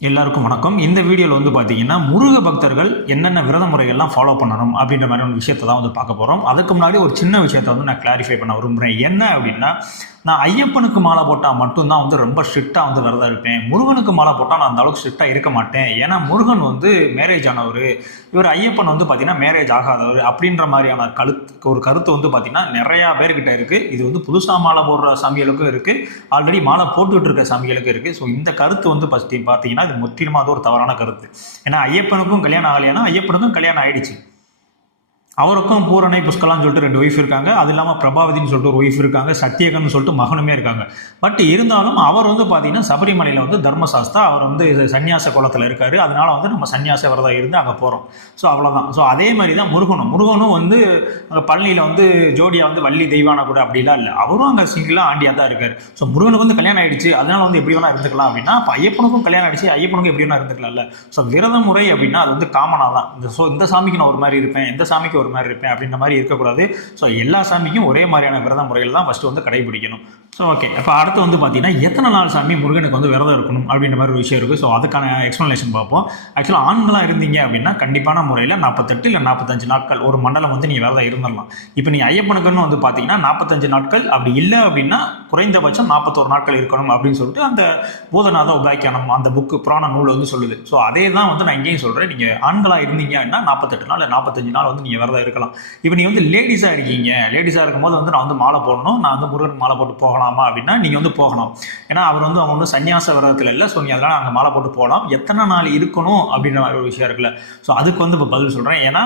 எல்லாருக்கும் வணக்கம். இந்த வீடியோவில் வந்து பார்த்தீங்கன்னா முருக பக்தர்கள் என்னென்ன விரத முறைகள்லாம் ஃபாலோ பண்ணணும் அப்படின்ற மாதிரி ஒரு விஷயத்தை தான் வந்து பார்க்க போகிறோம் அதுக்கு முன்னாடி ஒரு சின்ன விஷயத்தை வந்து நான் கிளாரிஃபை பண்ண விரும்புகிறேன் என்ன அப்படின்னா நான் ஐயப்பனுக்கு மாலை போட்டால் மட்டும்தான் வந்து ரொம்ப ஸ்ட்ரிக்டாக வந்து விரதம் இருப்பேன். முருகனுக்கு மாலை போட்டால் நான் அந்தளவுக்கு ஸ்ட்ரிக்டாக இருக்க மாட்டேன். ஏன்னா முருகன் வந்து மேரேஜ் ஆனவர். இவர் ஐயப்பன் வந்து பார்த்தீங்கன்னா மேரேஜ் ஆகாதவர் அப்படின்ற மாதிரியான கருத்து ஒரு கருத்து வந்து பார்த்தீங்கன்னா நிறையா பேர்கிட்ட இருக்குது இது வந்து புதுசாக மாலை போடுற சாமிகளுக்கும் இருக்குது ஆல்ரெடி மாலை போட்டுக்கிட்டு இருக்க சாமிகளுக்கும் இருக்குது ஸோ இந்த கருத்து வந்து ஃபஸ்ட்டு பார்த்தீங்கன்னா இது அது ஒரு தவறான கருத்து. ஏன்னா ஐயப்பனுக்கும் கல்யாணம் ஆகலையானா ஐயப்பனுக்கும் கல்யாணம் ஆயிடுச்சு. அவருக்கும் பூரணை புஷ்கலான்னு சொல்லிட்டு ரெண்டு ஒய்ஃப் இருக்காங்க. அது இல்லாமல் பிரபாவதின்னு சொல்லிட்டு ஒரு ஒய்ஃப் இருக்காங்க. சத்தியகன் சொல்லிட்டு மகனுமே இருக்காங்க. பட் இருந்தாலும் அவர் வந்து பார்த்தீங்கன்னா சபரிமலையில் வந்து தர்மசாஸ்தா அவர் வந்து சன்னியாச குளத்தில் இருக்கார். அதனால வந்து நம்ம சன்னியாச விரதம் இருந்து அங்கே போகிறோம் ஸோ அவ்வளோதான் ஸோ அதே மாதிரி தான் முருகனும். முருகனும் வந்து அங்கே பழனியில் வந்து ஜோடியாக வந்து வள்ளி தெய்வானா கூட அப்படிலாம் இல்லை. அவரும் அங்கே சிங்கிளாக ஆண்டியாக தான் இருக்கார். ஸோ முருகனுக்கு வந்து கல்யாணம் ஆயிடுச்சு. அதனால வந்து எப்படி வேணா இருந்துக்கலாம் அப்படின்னா இப்போ ஐயப்பனுக்கும் கல்யாணம் ஆயிடுச்சு. ஐயப்பனுக்கும் எப்படி வேணா இருந்துக்கலாம்ல. ஸோ விரத முறை அப்படின்னா அது வந்து காமனாக தான் இந்த ஸோ இந்த சாமிக்கு நான் ஒரு மாதிரி இருப்பேன். இந்த சாமிக்கு ஒரு மாதிரி இருப்பேன் அப்படின்ற மாதிரி இருக்கக்கூடாது. ஸோ எல்லா சாமிக்கும் ஒரே மாதிரியான விரத முறைகள் தான் ஃபஸ்ட்டு வந்து கடைபிடிக்கணும். ஸோ ஓகே இப்போ அடுத்து வந்து பார்த்தீங்கன்னா எத்தனை நாள் சாமி முருகனுக்கு வந்து விரதம் இருக்கணும் அப்படின்ற மாதிரி ஒரு விஷயம் இருக்குது ஸோ அதுக்கான எக்ஸ்ப்ளனேஷன் பார்ப்போம். ஆக்சுவலாக ஆண்களாக இருந்தீங்க அப்படின்னா கண்டிப்பான முறையில் நாற்பத்தெட்டு இல்லை நாற்பத்தஞ்சு நாட்கள் ஒரு மண்டலம் வந்து நீங்கள் விரதம் இருந்துடலாம். இப்போ நீ ஐயப்பனுக்குன்னு வந்து பார்த்தீங்கன்னா நாற்பத்தஞ்சு நாட்கள் அப்படி இல்லை அப்படின்னா குறைந்தபட்சம் நாற்பத்தோரு நாட்கள் இருக்கணும் அப்படின்னு சொல்லிட்டு அந்த பூதநாத உபாக்கியானம் அந்த புக்கு புராண நூல் வந்து சொல்லுது. ஸோ அதே தான் வந்து நான் இங்கேயும் சொல்கிறேன் நீங்கள் ஆண்களாக இருந்தீங்க அப்படின்னா நாற்பத்தெட்டு நாள் நாற்பத்தஞ்சு நாள் வந்து நீங்கள் விரதம் இருக்கலாம். இப்போ நீங்கள் வந்து லேடிஸாக இருக்கீங்க. லேடிஸாக இருக்கும்போது வந்து நான் வந்து மாலை போடணும். நான் வந்து முருகன் மாலை போட்டு போகலாமா அப்படின்னா நீங்கள் வந்து போகலாம் ஏன்னா அவர் வந்து அவங்க வந்து சன்னியாச விரதத்தில் இல்லை. ஸோ நீங்கள் அதெல்லாம் அங்கே மாலை போட்டு போகலாம். எத்தனை நாள் இருக்கணும் அப்படின்ற மாதிரி ஒரு விஷயம் இருக்குல்ல. ஸோ அதுக்கு வந்து இப்போ பதில் சொல்கிறேன் ஏன்னா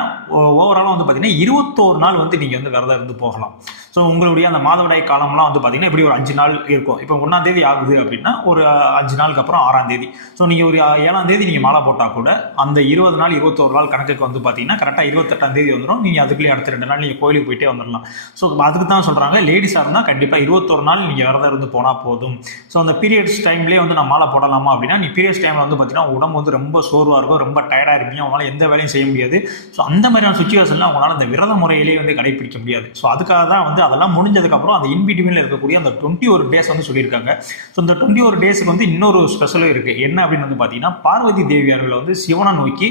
ஓவராலாக வந்து பார்த்தீங்கன்னா இருபத்தோரு நாள் வந்து நீங்கள் வந்து விரதம் இருந்து போகலாம். ஸோ உங்களுடைய அந்த மாதவிடாய் காலம்லாம் வந்து பார்த்தீங்கன்னா இப்படி ஒரு அஞ்சு நாள் இருக்கும்? இப்போ ஒன்றாம் தேதி ஆகுது அப்படின்னா ஒரு அஞ்சு நாளுக்கு அப்புறம் ஆறாம் தேதி. ஸோ நீங்கள் ஒரு ஏழாம் தேதி நீங்கள் மாலை போட்டால் கூட அந்த இருபது நாள் இருபத்தோரு நாள் கணக்குக்கு வந்து பார்த்தீங்கன்னா கரெக்டாக இருபத்தெட்டாம் தேதி வந்துடும் நீங்கள் அதுக்குள்ளேயே அடுத்த ரெண்டு நாள் நீங்கள் கோயிலுக்கு போயிட்டே வந்துடலாம் ஸோ அதுக்கு தான் சொல்கிறாங்க லேடிஸாக இருந்தால் கண்டிப்பாக இருபத்தொரு நாள் நீங்கள் விரதம் இருந்து போனால் போதும். ஸோ அந்த பீரியட்ஸ் டைம்லேயே வந்து நான் மாலை போடலாமா அப்படின்னா நீ பீரியட்ஸ் டைமில் வந்து பார்த்தீங்கன்னா உடம்பு வந்து ரொம்ப சோர்வாக இருக்கும் ரொம்ப டயர்டாக இருப்பீங்க. உங்களால் எந்த வேலையும் செய்ய முடியாது. ஸோ அந்த மாதிரியான சுச்சுவேஷனில் உங்களால் அந்த விரத முறையிலேயே வந்து கடைபிடிக்க முடியாது. ஸோ அதுக்காக தான் வந்து அதெல்லாம் முடிஞ்சதுக்கப்புறம் அந்த இன்பிட்வீனில் இருக்கக்கூடிய அந்த டுவெண்ட்டி ஒரு டேஸ் வந்து சொல்லியிருக்காங்க. ஸோ இந்த டுவெண்ட்டி ஒரு டேஸுக்கு வந்து இன்னொரு ஸ்பெஷலும் இருக்குது என்ன அப்படின்னு வந்து பார்த்தீங்கன்னா பார்வதி தேவியார்கள் வந்து சிவனை நோக்கி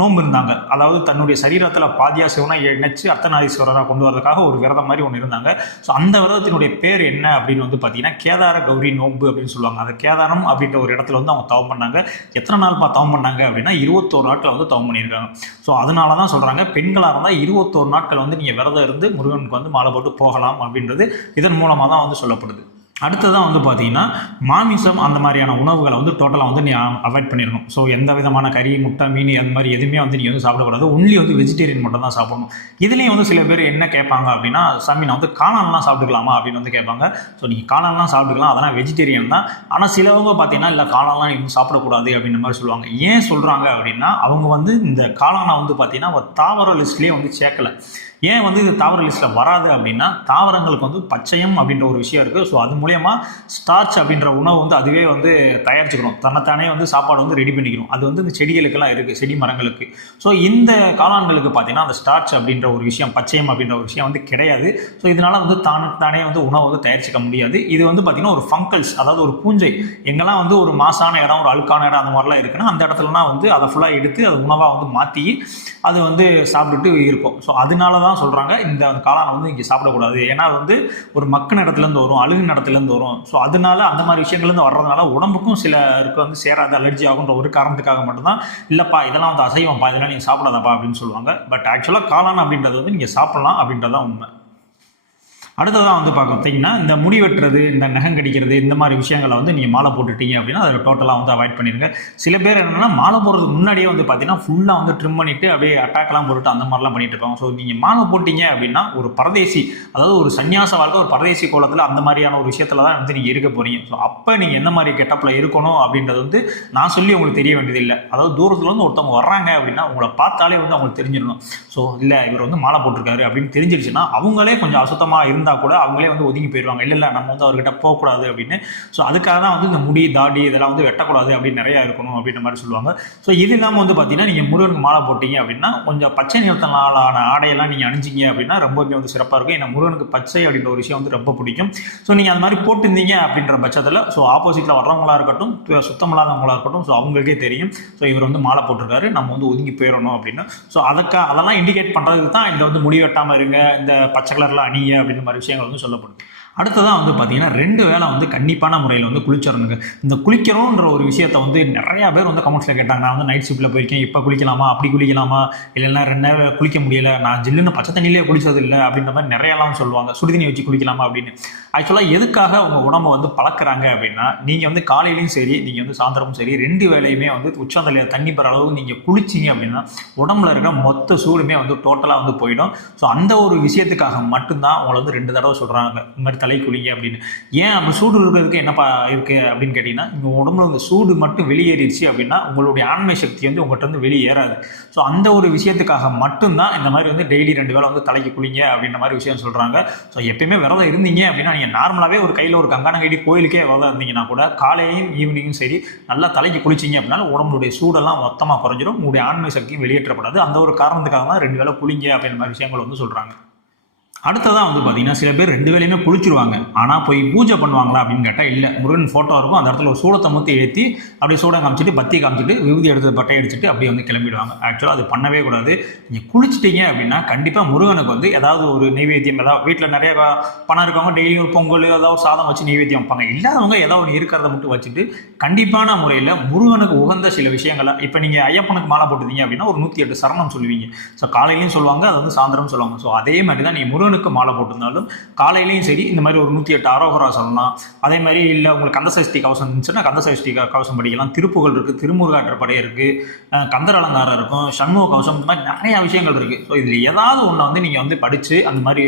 நோம்பு நோன்பு இருந்தாங்க. அதாவது தன்னுடைய சரீரத்தில் பாதியா சிவனை இணைச்சு அர்த்தநாதீஸ்வரராக கொண்டு வரதுக்காக ஒரு விரதம் மாதிரி ஒன்று இருந்தாங்க. ஸோ அந்த விரதத்தினுடைய பேர் என்ன அப்படின்னு வந்து பார்த்தீங்கன்னா கேதார கௌரி நோன்பு அப்படின்னு சொல்லுவாங்க. அந்த கேதாரம் அப்படின்ற ஒரு இடத்துல வந்து அவங்க தவம் பண்ணாங்க. எத்தனை நாள் பா தவம் பண்ணாங்க அப்படின்னா இருபத்தோரு நாட்கள் வந்து தவம் பண்ணியிருக்காங்க. ஸோ அதனால தான் சொல்கிறாங்க பெண்களாக இருந்தால் இருபத்தோரு நாட்கள் வந்து நீங்கள் விரதம் இருந்து முருகனுக்கு வந்து மாலை போட்டு போகலாம் அப்படின்றது இதன் மூலமாக தான் வந்து சொல்லப்படுது. அடுத்ததான் வந்து பார்த்தீங்கன்னா மாமிசம் அந்த மாதிரியான உணவுகளை வந்து டோட்டலாக வந்து நீ அவாய்ட் பண்ணிடணும். ஸோ எந்த விதமான கறி முட்டை மீன் அந்த மாதிரி எதுவுமே வந்து நீங்கள் வந்து சாப்பிடக்கூடாது. ஒன்லி வந்து வெஜிடேரியன் மட்டும் தான் சாப்பிடணும். இதுலேயும் வந்து சில பேர் என்ன கேட்பாங்க அப்படின்னா சாமி நான் வந்து காளான்லாம் சாப்பிட்டுக்கலாமா? அப்படின்னு வந்து கேட்பாங்க. ஸோ நீங்கள் காளான்லாம் சாப்பிட்டுக்கலாம். அதெல்லாம் வெஜிடேரியன் தான். ஆனால் சிலவங்க பார்த்தீங்கன்னா இல்லை காளான்லாம் நீங்கள் சாப்பிடக்கூடாது அப்படின்ற மாதிரி சொல்லுவாங்க. ஏன் சொல்கிறாங்க அப்படின்னா அவங்க வந்து இந்த காளானை வந்து பார்த்தீங்கன்னா ஒரு தாவர லிஸ்ட்லேயே வந்து சேர்க்கல. ஏன் வந்து இது தாவர லிஸ்ட்டில் வராது அப்படின்னா தாவரங்களுக்கு வந்து பச்சையம் அப்படின்ற ஒரு விஷயம் இருக்குது ஸோ அது மூலயமா ஸ்டார்ச் அப்படின்ற உணவு வந்து அதுவே வந்து தயாரிச்சுக்கணும். தன்னைத்தானே வந்து சாப்பாடு வந்து ரெடி பண்ணிக்கணும். அது வந்து இந்த செடிகளுக்கெல்லாம் இருக்குது செடி மரங்களுக்கு. ஸோ இந்த காளான்களுக்கு பார்த்தீங்கன்னா அந்த ஸ்டார்ச் அப்படின்ற ஒரு விஷயம் பச்சையம் அப்படின்ற ஒரு விஷயம் வந்து கிடையாது. ஸோ இதனால் வந்து தானே தானே வந்து உணவு வந்து தயாரிச்சிக்க முடியாது. இது வந்து பார்த்திங்கன்னா ஒரு ஃபங்கல்ஸ் அதாவது ஒரு பூஞ்சை. எங்கெல்லாம் வந்து ஒரு மாசான இடம் ஒரு அழுக்கான இடம் அந்த மாதிரிலாம் இருக்குன்னா அந்த இடத்துலலாம் வந்து அதை ஃபுல்லாக எடுத்து அது உணவாக வந்து மாற்றி அது வந்து சாப்பிட்டுட்டு இருக்கும் ஸோ அதனால தான் சொல்கிறாங்க இந்த அந்த காளானை வந்து இங்கே சாப்பிடக்கூடாது. ஏன்னா அது வந்து ஒரு மக்கின இடத்துலேருந்து வரும் அழுகின இடத்துலேருந்து வரும். ஸோ அதனால அந்த மாதிரி விஷயங்கள்லேருந்து வர்றதுனால உடம்புக்கும் சிலருக்கு வந்து சேராது அலர்ஜி ஆகுன்ற ஒரு காரணத்துக்காக மட்டும்தான் இல்லைப்பா இதெல்லாம் வந்து அசைவம்ப்பா இதெல்லாம் நீங்கள் சாப்பிடாதப்பா அப்படின்னு சொல்லுவாங்க. பட் ஆக்சுவலாக காளான் அப்படின்றது வந்து நீங்கள் சாப்பிட்லாம் அப்படின்றதான் உண்மை. அடுத்ததான் வந்து பார்த்தீங்கன்னா இந்த முடி வெட்டுறது இந்த நகம் கடிக்கிறது இந்த மாதிரி விஷயங்களை வந்து நீங்கள் மாலை போட்டுட்டீங்க அப்படின்னா அதை டோட்டலாக வந்து அவாய்ட் பண்ணிடுங்க. சில பேர் என்னென்னா மாலை போடுறதுக்கு முன்னாடியே வந்து பார்த்தீங்கன்னா ஃபுல்லாக வந்து ட்ரிம் பண்ணிவிட்டு அப்படியே அட்டாக்லாம் போட்டுட்டு அந்த மாதிரிலாம் பண்ணிட்டு இருப்பாங்க. ஸோ நீங்கள் மாலை போட்டீங்க அப்படின்னா ஒரு பரதேசி அதாவது ஒரு சன்னியாச வாழ்க்கை ஒரு பரதேசி கோலத்தில் அந்த மாதிரியான ஒரு விஷயத்தில் தான் வந்து நீங்கள் இருக்க போகிறீங்க ஸோ அப்போ நீங்கள் எந்த மாதிரி கெட்டப்பில் இருக்கணும் அப்படின்றது வந்து நான் சொல்லி உங்களுக்கு தெரிய வேண்டியதில்லை. அதாவது தூரத்துலேருந்து ஒருத்தவங்க வர்றாங்க அப்படின்னா உங்களை பார்த்தாலே வந்து அவங்களுக்கு தெரிஞ்சிடணும். ஸோ இல்லை இவர் வந்து மாலை போட்டிருக்காரு அப்படின்னு தெரிஞ்சிருச்சுன்னா அவங்களே கொஞ்சம் அசுத்தமாக இருந்தால் இருந்தால் கூட அவங்களே வந்து ஒதுங்கி போயிடுவாங்க. இல்லை இல்லை நம்ம வந்து அவர்கிட்ட போகக்கூடாது அப்படின்னு. ஸோ அதுக்காக தான் வந்து இந்த முடி தாடி இதெல்லாம் வந்து வெட்டக்கூடாது அப்படின்னு நிறையா இருக்கணும் அப்படின்ற மாதிரி சொல்லுவாங்க. ஸோ இது இல்லாமல் வந்து பார்த்தீங்கன்னா நீங்கள் முருகனுக்கு மாலை போட்டீங்க அப்படின்னா கொஞ்சம் பச்சை நிறத்தினாலான ஆடையெல்லாம் நீங்கள் அணிஞ்சிங்க அப்படின்னா ரொம்பவே வந்து சிறப்பாக இருக்கும். ஏன்னா முருகனுக்கு பச்சை அப்படின்ற ஒரு விஷயம் வந்து ரொம்ப பிடிக்கும். ஸோ நீங்கள் அந்த மாதிரி போட்டிருந்தீங்க அப்படின்ற பட்சத்தில் ஸோ ஆப்போசிட்டில் வர்றவங்களா இருக்கட்டும் து- சுத்தமில்லாதவங்களா இருக்கட்டும் ஸோ அவங்களுக்கே தெரியும். ஸோ இவர் வந்து மாலை போட்டிருக்காரு. நம்ம வந்து ஒதுங்கி போயிடணும் அப்படின்னு. ஸோ அதுக்கு அதெல்லாம் இண்டிகேட் பண்ணுறதுக்கு தான் இந்த வந்து முடி வெட்டாமல் இருங்க இந்த பச்சை கலரில் அணிய அப்படின்ற மாதிரி விஷயங்கள் வந்து சொல்லப்படும் அடுத்ததாக வந்து பார்த்தீங்கன்னா ரெண்டு வேளை வந்து கண்டிப்பான முறையில் வந்து குளிச்சிடணுங்க. இந்த குளிக்கிறோன்ற ஒரு விஷயத்த வந்து நிறையா பேர் வந்து கமெண்ட்ஸில் கேட்டாங்க. நான் வந்து நைட் ஷிஃப்ட்டில் போயிருக்கேன். இப்போ குளிக்கலாமா? அப்படி குளிக்கலாமா? இல்லைன்னா ரெண்டு நேரம் குளிக்க முடியல. நான் ஜில்லுன்னு பச்சை தண்ணியிலே குளிச்சது இல்லை அப்படின்ற மாதிரி நிறையலாம் சொல்லுவாங்க. சுடுதண்ணி வச்சு குளிக்கலாமா அப்படின்னு. ஆக்சுவலாக எதுக்காக உங்கள் உடம்பை வந்து பழக்கிறாங்க அப்படின்னா நீங்கள் வந்து காலையிலையும் சரி நீங்கள் வந்து சாயந்தரமும் சரி ரெண்டு வேலையுமே வந்து உச்சந்தலையில் தண்ணி பெற அளவுக்கு நீங்கள் குளிச்சிங்க அப்படின்னா உடம்புல இருக்கிற மொத்த சூடுமே வந்து டோட்டலாக வந்து போயிடும். ஸோ அந்த ஒரு விஷயத்துக்காக மட்டும்தான் உங்களை வந்து ரெண்டு தடவை சொல்கிறாங்க இந்த மாதிரி தலை குளிங்க அப்படின்னு. ஏன் அப்போ சூடு இருக்கிறதுக்கு என்னப்பா இருக்குது அப்படின்னு கேட்டிங்கன்னா உங்கள் உடம்புல இந்த சூடு மட்டும் வெளியேறிடுச்சு அப்படின்னா உங்களுடைய ஆண்மை சக்தி வந்து உங்கள்கிட்ட வந்து வெளியேறாது. ஸோ அந்த ஒரு விஷயத்துக்காக மட்டும்தான் இந்த மாதிரி வந்து டெய்லி ரெண்டு வேளை வந்து தலைக்கு குளிங்க அப்படின்ற மாதிரி விஷயம் சொல்கிறாங்க ஸோ எப்பயுமே விரதம் இருந்தீங்க அப்படின்னா நீங்கள் நார்மலாகவே ஒரு கையில் ஒரு கங்கானங்கடி கோயிலுக்கே விரதம் இருந்தீங்கன்னா கூட காலையும் ஈவினிங்கும் சரி நல்லா தலைக்கு குளிச்சிங்க அப்படின்னா உடம்புடைய சூடெல்லாம் மொத்தமாக குறைஞ்சிடும் உங்களுடைய ஆண்மை சக்தியும் வெளியேற்றப்படாது. அந்த ஒரு காரணத்துக்காக தான் ரெண்டு வேளை குளிங்க அப்படின்ற மாதிரி விஷயங்கள் வந்து சொல்கிறாங்க அடுத்ததாக வந்து பார்த்தீங்கன்னா சில பேர் ரெண்டு வேலையுமே குளிச்சிருவாங்க. ஆனால் போய் பூஜை பண்ணுவாங்களா அப்படின்னு கேட்டால் இல்லை. முருகன் ஃபோட்டோ இருக்கும். அந்த இடத்துல ஒரு சூடத்தை முத்தி ஏற்றி அப்படியே சூடம் காமிச்சிட்டு பத்தி காமிச்சிட்டு விபூதி எடுத்து பட்டை அடிச்சுட்டு அப்படியே வந்து கிளம்பிடுவாங்க. ஆக்சுவலாக அது பண்ணவே கூடாது. நீங்கள் குளிச்சிட்டீங்க அப்படின்னா கண்டிப்பாக முருகனுக்கு வந்து ஏதாவது ஒரு நைவேத்தியம் ஏதாவது வீட்டில் நிறைய பணம் இருக்கவங்க டெய்லியும் ஒரு பொங்கல் ஏதாவது ஒரு சாதம் வச்சு நைவேத்தியம் வைப்பாங்க. இல்லாதவங்க ஏதாவது ஒன்று இருக்கிறத மட்டும் வச்சுட்டு கண்டிப்பான முறையில் முருகனுக்கு உகந்த சில விஷயங்களை இப்போ நீங்கள் ஐயப்பனுக்கு மாலை போட்டுருந்தீங்க அப்படின்னா ஒரு நூற்றி எட்டு சரணம் சொல்லுவீங்க. ஸோ காலையிலையும் சொல்லுவாங்க அது வந்து சாயந்தரம் சொல்லுவாங்க. ஸோ அதே மாதிரி தான் நீங்கள் முருகன் முருகனுக்கு மாலை போட்டிருந்தாலும் காலையிலையும் சரி இந்த மாதிரி ஒரு நூற்றி எட்டு அரோகரா சொல்லலாம். அதே மாதிரி இல்லை உங்களுக்கு கந்த சஷ்டி கவசம் இருந்துச்சுன்னா கந்த சஷ்டி கவசம் படிக்கலாம். திருப்புகழ் இருக்குது திருமுருகாற்றப்படை இருக்குது கந்தர் அலங்காரம் இருக்கும் சண்முக கவசம் இந்த மாதிரி நிறைய விஷயங்கள் இருக்குது ஸோ இதில் ஏதாவது ஒன்று வந்து நீங்கள் வந்து படித்து அந்த மாதிரி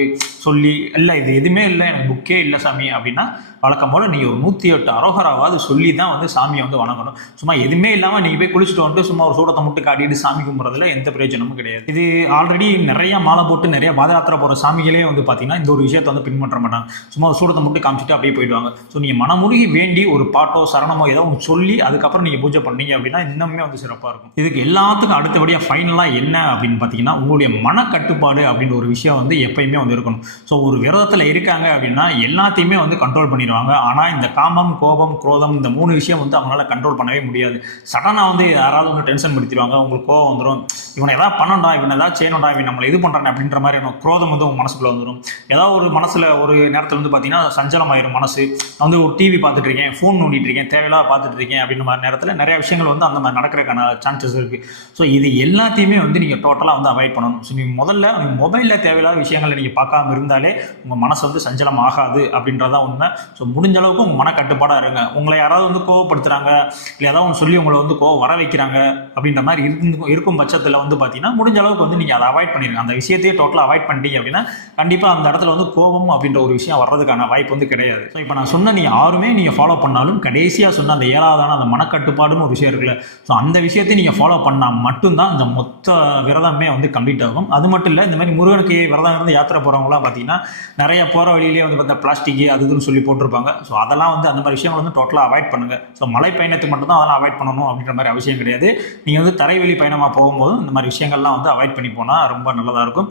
சொல்லி இல்லை இது எதுவுமே இல்லை எனக்கு புக்கே இல்லை சாமி அப்படின்னா வழக்கம் போல் நீங்கள் ஒரு நூற்றி எட்டு அரோகராவாவது சொல்லி தான் வந்து சாமியை வந்து வணங்கணும். சும்மா எதுவுமே இல்லாமல் நீங்கள் போய் குளிச்சுட்டு வந்துட்டு சும்மா ஒரு சூடத்தை மட்டும் காட்டிட்டு சாமி கும்பிட்றதுல எந்த பிரயோஜனமும் கிடையாது. இது ஆல்ரெடி நிறைய மாலை போட்டு நிறைய பாத யாத்திரை போகிற சாமிகள் வந்து பார்த்தீங்கன்னா இந்த ஒரு விஷயத்தை வந்து பின்பற்ற மாட்டாங்க. சும்மா சூடத்தை மட்டும் காமிச்சிட்டு அப்படியே போயிடுவாங்க. ஸோ நீங்கள் மனமுருகி வேண்டி ஒரு பாட்டோ சரணமோ ஏதோ ஒன்று சொல்லி அதுக்கப்புறம் நீங்கள் பூஜை பண்ணீங்க அப்படின்னா இன்னுமே வந்து சிறப்பாக இருக்கும். இதுக்கு எல்லாத்துக்கும் அடுத்தபடியாக ஃபைனலாக என்ன அப்படின்னு பார்த்தீங்கன்னா உங்களுடைய மனக்கட்டுப்பாடு அப்படின்ற ஒரு விஷயம் வந்து எப்பயுமே வந்து இருக்கணும். ஸோ ஒரு விரதத்தில் இருக்காங்க அப்படின்னா எல்லாத்தையுமே வந்து கண்ட்ரோல் பண்ணிடுவாங்க. ஆனால் இந்த காமம் கோபம் குரோதம் இந்த மூணு விஷயம் வந்து அவங்களால கண்ட்ரோல் பண்ணவே முடியாது. சடனாக வந்து யாராவது வந்து டென்ஷன் படுத்திடுவாங்க. உங்களுக்கு கோவம் வந்துடும் இவனை எதாவது பண்ணணும்டா இவனை எதாவது செய்யணும்டா இவன் நம்மளை இது பண்ணுறான் அப்படின்ற மாதிரி குரோதம் வந்து உங்கள் மனசுக்கு மனசுக்குள்ள வந்துடும் ஏதாவது ஒரு மனசில் ஒரு நேரத்தில் வந்து பார்த்தீங்கன்னா சஞ்சலமாயிரும் மனசு. நான் வந்து ஒரு டிவி பார்த்துட்டு இருக்கேன் ஃபோன் நோண்டிட்டு இருக்கேன் தேவையில்லாத பார்த்துட்டு இருக்கேன் அப்படின்ற மாதிரி நேரத்தில் நிறைய விஷயங்கள் வந்து அந்த மாதிரி நடக்கிறதுக்கான சான்சஸ் இருக்குது ஸோ இது எல்லாத்தையுமே வந்து நீங்கள் டோட்டலாக வந்து அவாய்ட் பண்ணணும். ஸோ நீங்கள் முதல்ல மொபைலில் தேவையில்லாத விஷயங்களை நீங்கள் பார்க்காம இருந்தாலே உங்கள் மனசு வந்து சஞ்சலம் ஆகாது அப்படின்றதான் உண்மை. ஸோ முடிஞ்ச அளவுக்கு உங்கள் மனக்கட்டுப்பாடாக இருங்க. உங்களை யாராவது வந்து கோவப்படுத்துகிறாங்க இல்லை ஏதாவது ஒன்று சொல்லி உங்களை வந்து கோவம் வர வைக்கிறாங்க அப்படின்ற மாதிரி இருந்து இருக்கும் பட்சத்தில் வந்து பார்த்தீங்கன்னா முடிஞ்ச அளவுக்கு வந்து நீங்கள் அதை அவாய்ட் பண்ணிடுங்க அந்த விஷயத்தையே டோட்டலாக அவாய்ட் பண்ணிட்டீங்க அப்படின்னா கண்டிப்பாக அந்த இடத்துல வந்து கோபம் அப்படின்ற ஒரு விஷயம் வர்றதுக்கான வாய்ப்பு வந்து கிடையாது. ஸோ இப்போ நான் சொன்ன நீங்கள் யாருமே நீங்கள் ஃபாலோ பண்ணாலும் கடைசியாக சொன்ன அந்த ஏழாவதான அந்த மனக்கட்டுப்பாடுன்னு ஒரு விஷயம் இருக்குல்ல. ஸோ அந்த விஷயத்தை நீங்கள் ஃபாலோ பண்ணால் மட்டும்தான் இந்த மொத்த விரதமே வந்து கம்ப்ளீட் ஆகும். அது மட்டும் இல்லை இந்த மாதிரி முருகனுக்கு விரதம் இருந்து யாத்திரை போகிறவங்களாம் பார்த்தீங்கன்னா நிறைய போகிற வழியிலேயே வந்து பார்த்தா பிளாஸ்டிக் அது இதுன்னு சொல்லி போட்டிருப்பாங்க. ஸோ அதெல்லாம் வந்து அந்த மாதிரி விஷயங்கள் வந்து டோட்டலாக அவாய்ட் பண்ணுங்கள் ஸோ மலை பயணத்துக்கு மட்டும் தான் அதெல்லாம் அவாய்ட் பண்ணணும் அப்படின்ற மாதிரி அவசியம் கிடையாது. நீங்கள் வந்து தரைவழி பயணமாக போகும்போது இந்த மாதிரி விஷயங்கள்லாம் வந்து அவாய்ட் பண்ணி போனால் ரொம்ப நல்லதாக இருக்கும்.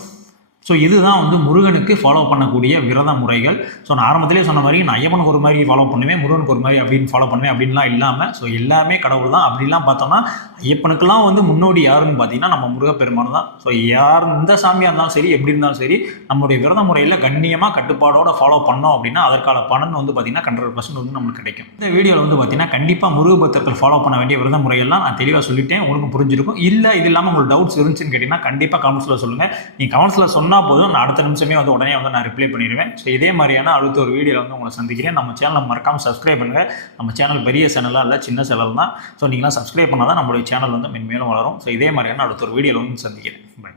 ஸோ இதுதான் வந்து முருகனுக்கு ஃபாலோ பண்ணக்கூடிய விரத முறைகள். ஸோ நான் ஆரம்பத்திலே சொன்ன மாதிரி நான் ஐயப்பனுக்கு ஒரு மாதிரி ஃபாலோ பண்ணுவேன் முருகனுக்கு ஒரு மாதிரி அப்படின்னு ஃபாலோ பண்ணுவேன் அப்படின்லாம் இல்லாமல் ஸோ எல்லாமே கடவுள் தான். அப்படிலாம் பார்த்தோம்னா ஐயப்பனுக்கெல்லாம் வந்து முன்னோடி யாருன்னு பார்த்தீங்கன்னா நம்ம முருகப்பெருமான் தான். ஸோ யார் இந்த சாமியாக இருந்தாலும் சரி எப்படி இருந்தாலும் சரி நம்மளுடைய விரத முறையில் கண்ணியமாக கட்டுப்பாடோட ஃபாலோ பண்ணோம் அப்படின்னா அதற்கான பலன் வந்து பார்த்தீங்கன்னா ஹண்ட்ரட் பர்சன்ட் வந்து நம்மளுக்கு கிடைக்கும். இந்த வீடியோவில் வந்து பார்த்தீங்கன்னா கண்டிப்பாக முருக பக்தர்கள் ஃபாலோ பண்ண வேண்டிய விரத முறையெல்லாம் நான் தெளிவாக சொல்லிட்டேன். உங்களுக்கு புரிஞ்சிருக்கும். இல்லை இது இல்லாமல் உங்களுக்கு டவுட்ஸ் இருந்துச்சுன்னு கேட்டிங்கன்னா கண்டிப்பாக கமெண்ட்ஸில் சொல்லுங்கள் நீங்கள் கமெண்ட்ஸில் சொன்னால் போதும். நான் அடுத்த நிமிஷமே வந்து உடனே வந்து நான் ரிப்ளை பண்ணிடுவேன். ஸோ இதே மாதிரியான அடுத்த ஒரு வீடியோவில் வந்து உங்களை சந்திக்கிறேன். நம்ம சேனலை மறக்காமல் சப்ஸ்கிரைப் பண்ணுங்கள் நம்ம சேனல் பெரிய சேனலாக இல்லை சின்ன சேனல் தான் ஸோ நீங்களாம் சப்ஸ்கிரைப் பண்ணால் தான் நம்மளுடைய சேனல் வந்து மென்மேலும் வளரும். ஸோ இதே மாதிரியான அடுத்த ஒரு வீடியோவில் வந்து சந்திக்கிறேன். பை